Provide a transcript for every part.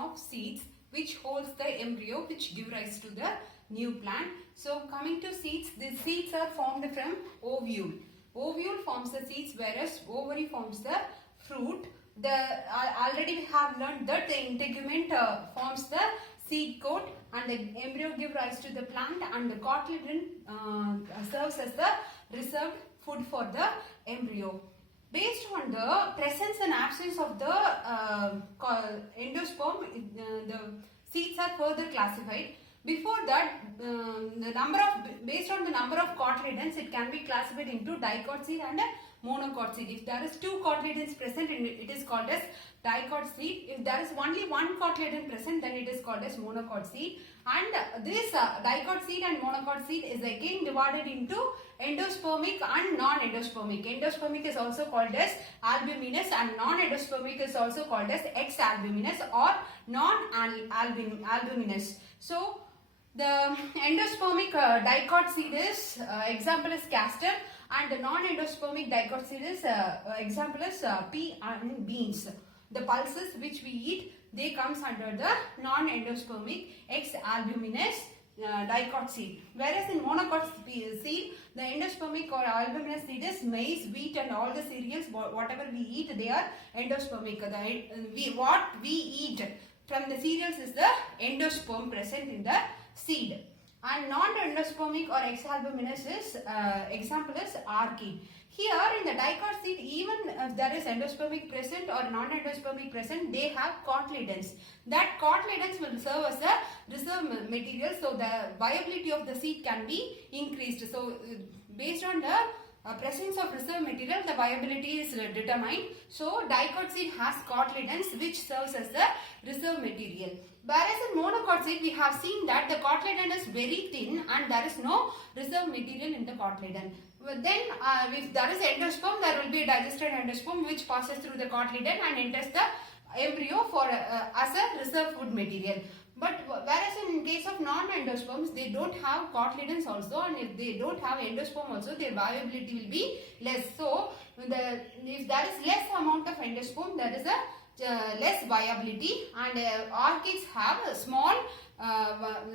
of seeds which holds the embryo which give rise to the new plant. So coming to seeds, the seeds are formed from ovule. Ovule forms the seeds, whereas ovary forms the fruit. Already we have learned that the integument forms the seed coat, and the embryo give rise to the plant, and the cotyledon serves as the reserved food for the embryo. Based on the presence and absence of the endosperm, the seeds are further classified. Before that, based on the number of cotyledons, it can be classified into dicot seed and monocot seed. If there is two cotyledons present, it is called as dicot seed. If there is only one cotyledon present, then it is called as monocot seed. And this dicot seed and monocot seed is again divided into endospermic and non-endospermic. Endospermic is also called as albuminous, and non-endospermic is also called as ex-albuminous or non-albuminous. So the endospermic dicot seed is example is castor, and the non-endospermic dicot seed is example is pea and beans. The pulses which we eat, they comes under the non-endospermic ex-albuminous dicot seed. Whereas in monocot seed, the endospermic or albuminous seed is maize, wheat and all the cereals, whatever we eat, they are endospermic. What we eat from the cereals is the endosperm present in the seed. And non-endospermic or ex-albuminous is example is archaea. Here in the dicot seed, even if there is endospermic present or non-endospermic present, they have cotyledons. That cotyledons will serve as a reserve material, so the viability of the seed can be increased. So based on the presence of reserve material, the viability is determined. So dicot seed has cotyledons which serves as the reserve material. Whereas in monocot seed, we have seen that the cotyledon is very thin and there is no reserve material in the cotyledon. Then if there is endosperm, there will be a digested endosperm which passes through the cotyledon and enters the embryo for as a reserve food material. But whereas in case of non-endosperms, they don't have cotyledons also, and if they don't have endosperm also, their viability will be less. So if there is less amount of endosperm, there is a less viability, and archaeas have a small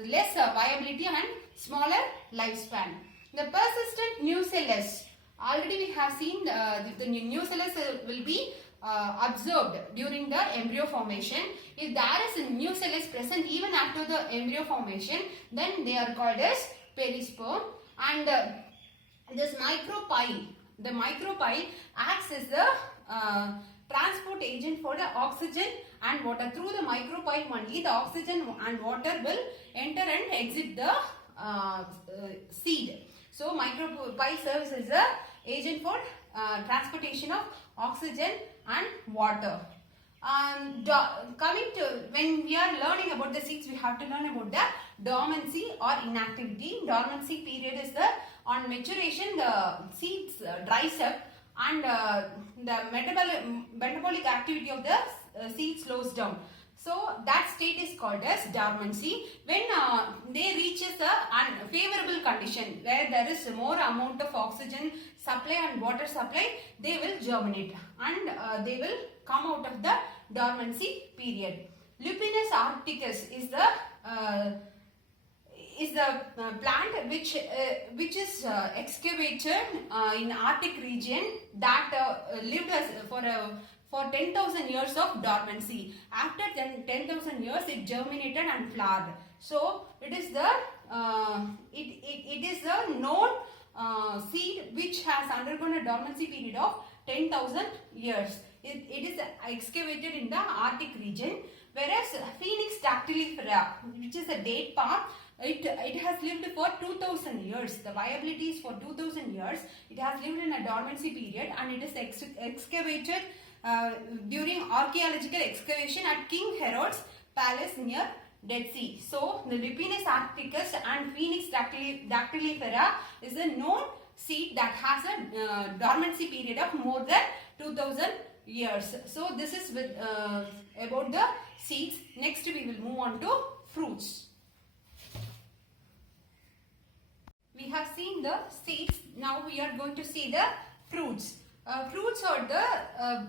less viability and smaller lifespan. The persistent nucellus, already we have seen the nucellus will be observed during the embryo formation. If there is a nucellus present even after the embryo formation, then they are called as perisperm. And this micropyle, the micropyle acts as the transport agent for the oxygen and water. Through the micropyle only, the oxygen and water will enter and exit the seed. So micropyle serves as a agent for transportation of oxygen and water. Coming to, when we are learning about the seeds, we have to learn about the dormancy or inactivity. Dormancy period is the on maturation the seeds dries up, and the metabolic activity of the seed slows down. So that state is called as dormancy. When they reaches a unfavorable condition where there is more amount of oxygen supply and water supply, they will germinate and they will come out of the dormancy period. Lupinus arcticus is the plant which is excavated in Arctic region that lived as for 10,000 years of dormancy. After 10,000 years, it germinated and flowered. So it is the it is a known seed which has undergone a dormancy period of 10,000 years. It is excavated in the Arctic region. Whereas Phoenix dactylifera, which is a date palm, it has lived for 2000 years. The viability is for 2000 years. It has lived in a dormancy period, and it is excavated during archaeological excavation at King Herod's palace near Dead Sea. So the Lupinus arcticus and Phoenix dactylifera is a known seed that has a dormancy period of more than 2000 years. So this is with about the seeds. Next we will move on to fruits. We have seen the seeds. Now we are going to see the fruits. Fruits are the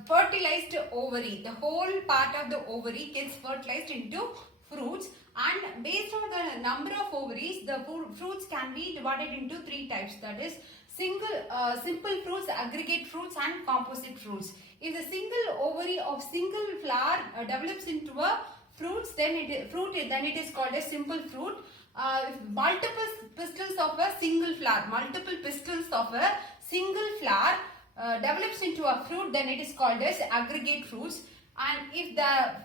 fertilized ovary. The whole part of the ovary gets fertilized into fruits, and based on the number of ovaries, the fruits can be divided into three types. That is simple fruits, aggregate fruits, and composite fruits. If the single ovary of single flower develops into a fruits, then it is called a simple fruit. Multiple pistils of a single flower, develops into a fruit, then it is called as aggregate fruits. And if the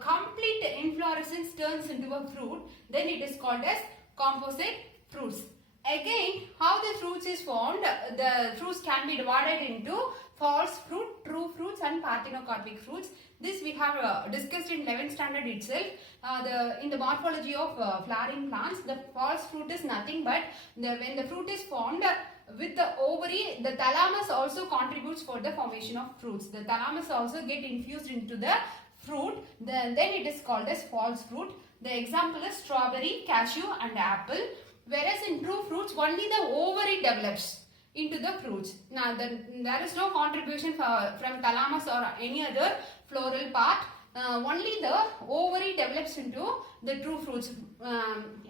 complete inflorescence turns into a fruit, then it is called as composite fruits. Again, how the fruits is formed, the fruits can be divided into false fruit, true fruits, and parthenocarpic fruits. This we have discussed in 11th standard itself. In the morphology of flowering plants, the false fruit is nothing but when the fruit is formed with the ovary, the thalamus also contributes for the formation of fruits. The thalamus also get infused into the fruit, then it is called as false fruit. The example is strawberry, cashew, and apple. Whereas in true fruits, only the ovary develops into the fruits. Now, there is no contribution from thalamus or any other floral part. Only the ovary develops into the true fruits.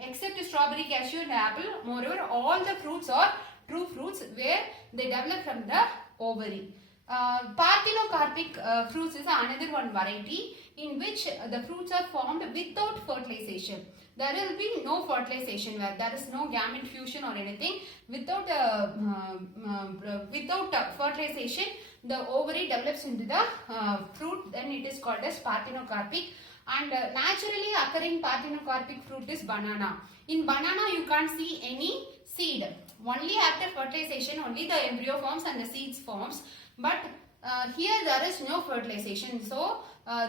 Except strawberry, cashew, and apple, moreover, all the fruits are true fruits where they develop from the ovary. Parthenocarpic fruits is another one variety in which the fruits are formed without fertilization. There will be no fertilization, where there is no gamete fusion or anything. Without fertilization, the ovary develops into the fruit, then it is called as parthenocarpic. And naturally occurring parthenocarpic fruit is banana. In banana, you can't see any seed. Only after fertilization, only the embryo forms and the seeds forms. But here there is no fertilization. So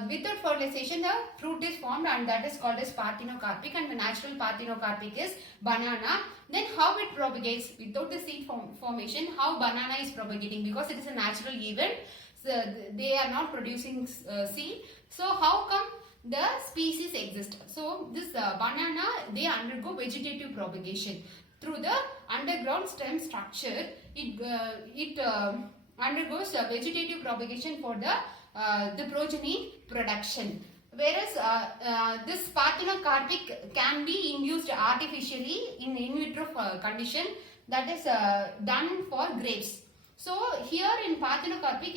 without fertilization, the fruit is formed, and that is called as parthenocarpic, and the natural parthenocarpic is banana. Then how it propagates without the seed formation, how banana is propagating, because it is a natural event. So they are not producing seed. So how come the species exist? So this banana, they undergo vegetative propagation through the underground stem structure. It undergoes vegetative propagation for the progeny production. Whereas this parthenocarpic can be induced artificially in vitro condition, that is done for grapes. So here in parthenocarpic,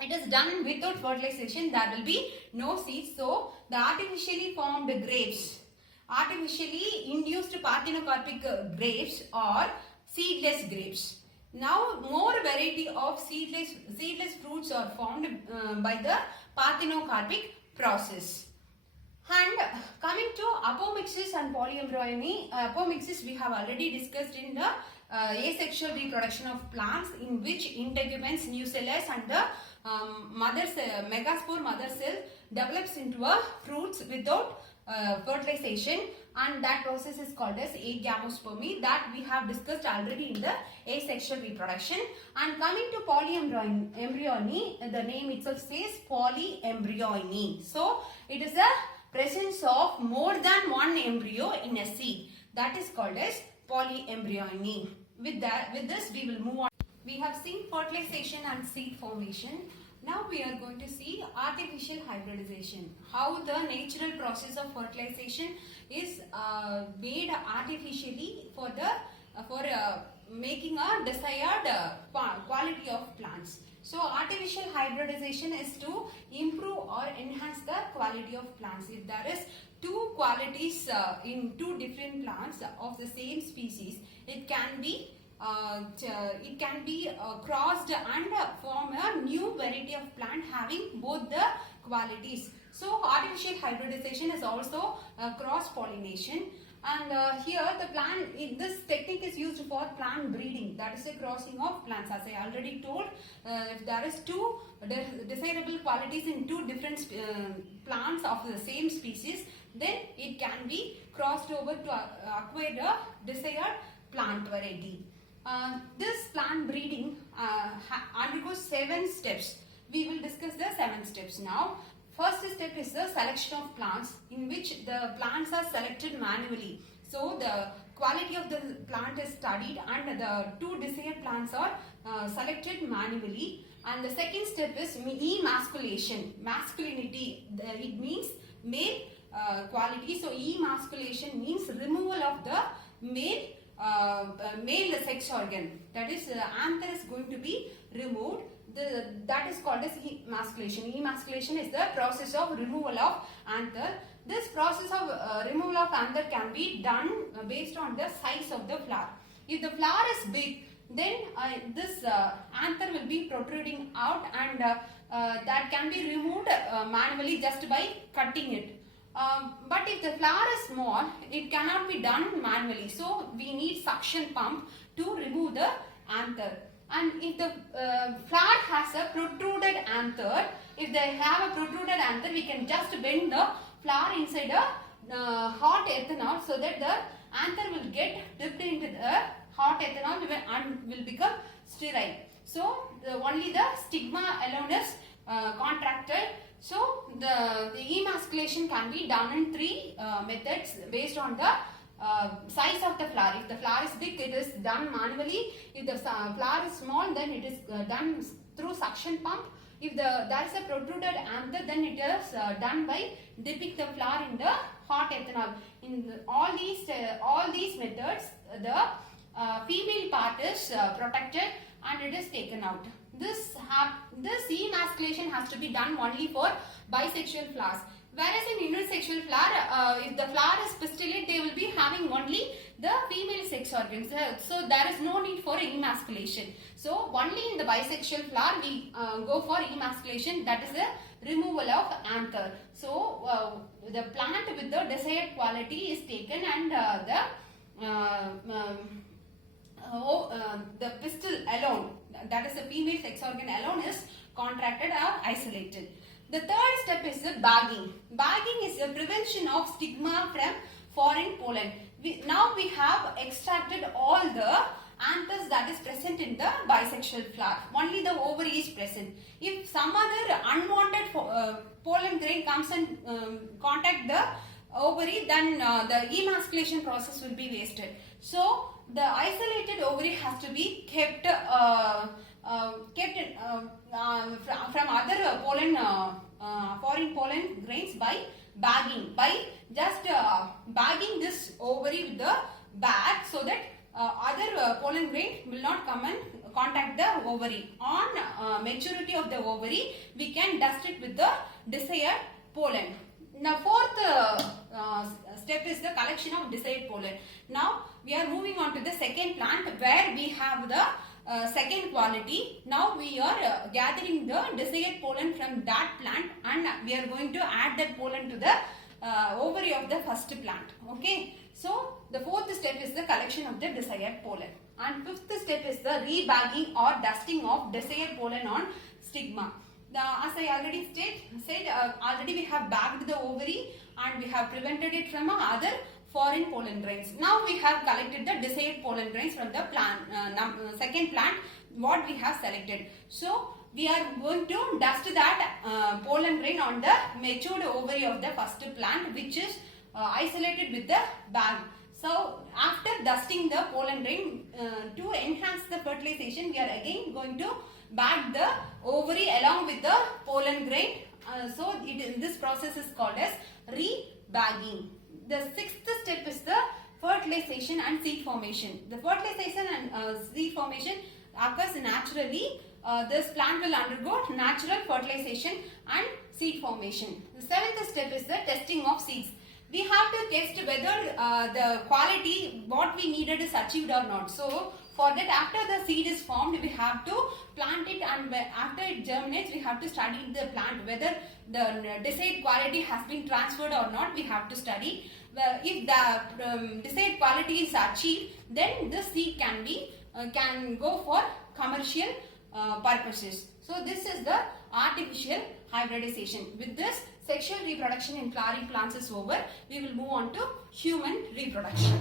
it is done without fertilization. There will be no seeds. So the artificially formed grapes, artificially induced parthenocarpic grapes are seedless grapes. Now more variety of seedless fruits are formed by the parthenocarpic process. And coming to apomixis and polyembryony, apomixis we have already discussed in the asexual reproduction of plants, in which integuments, nucellus, and the megaspore mother cell develops into a fruits without fertilization, and that process is called as agamospermy, that we have discussed already in the asexual reproduction. And coming to polyembryony, the name itself says polyembryony. So it is the presence of more than one embryo in a seed, that is called as polyembryony. With this we will move on. We have seen fertilization and seed formation. Now we are going to see artificial hybridization. How the natural process of fertilization is made artificially for making a desired quality of plants. So artificial hybridization is to improve or enhance the quality of plants. If there is two qualities in two different plants of the same species, it can be crossed and form a new variety of plant having both the qualities. So artificial hybridization is also cross pollination, and here this technique is used for plant breeding, that is the crossing of plants. As I already told, if there is two desirable qualities in two different plants of the same species, then it can be crossed over to acquire the desired plant variety. This plant breeding undergoes 7 steps. We will discuss the 7 steps now. First step is the selection of plants, in which the plants are selected manually. So the quality of the plant is studied and the two desired plants are selected manually. And the second step is emasculation. Masculinity, it means male quality. So emasculation means removal of the male sex organ. That is, anther is going to be removed. That is called as emasculation. Emasculation is the process of removal of anther. This process of removal of anther can be done based on the size of the flower. If the flower is big, then this anther will be protruding out, and that can be removed manually just by cutting it. But if the flower is small, it cannot be done manually. So we need suction pump to remove the anther. And if the flower has a protruded anther, if they have a protruded anther, we can just bend the flower inside a hot ethanol so that the anther will get dipped into the hot ethanol and will become sterile. So only the stigma alone is contracted. So the emasculation can be done in three methods based on the size of the flower. If the flower is big, it is done manually. If the flower is small, then it is done through suction pump. If there is a protruded anther, then it is done by dipping the flower in the hot ethanol. In all these methods, the female part is protected and it is taken out. This emasculation has to be done only for bisexual flowers. Whereas in unisexual flower, if the flower is pistillate, they will be having only the female sex organs. So there is no need for emasculation. So only in the bisexual flower we go for emasculation, that is a removal of anther. So the plant with the desired quality is taken, and the pistil alone, that is the female sex organ alone, is contracted or isolated. The third step is the bagging. Bagging is the prevention of stigma from foreign pollen. Now we have extracted all the anthers that is present in the bisexual flower. Only the ovary is present. If some other unwanted pollen grain comes and contact the ovary, then the emasculation process will be wasted. So the isolated ovary has to be kept from other foreign pollen grains by bagging, by just bagging this ovary with the bag so that other pollen grain will not come and contact the ovary. On maturity of the ovary, we can dust it with the desired pollen. Now fourth step is the collection of desired pollen. Now we are moving on to the second plant where we have the second quality. Now we are gathering the desired pollen from that plant, and we are going to add that pollen to the ovary of the first plant. Okay. So the fourth step is the collection of the desired pollen, and fifth step is the rebagging or dusting of desired pollen on stigma. As I already said, already we have bagged the ovary and we have prevented it from other foreign pollen grains. Now we have collected the desired pollen grains from the plant, second plant what we have selected. So we are going to dust that pollen grain on the matured ovary of the first plant, which is isolated with the bag. So after dusting the pollen grain, to enhance the fertilization, we are again going to bag the ovary along with the pollen grain. So this process is called as rebagging. The sixth step is the fertilization and seed formation. The fertilization and seed formation occurs naturally. This plant will undergo natural fertilization and seed formation. The seventh step is the testing of seeds. We have to test whether the quality what we needed is achieved or not. So for that, after the seed is formed, we have to plant it, and after it germinates, we have to study the plant whether the desired quality has been transferred or not. We have to study. If the desired quality is achieved, then the seed can go for commercial purposes. So this is the artificial hybridization. With this, sexual reproduction in flowering plants is over. We will move on to human reproduction.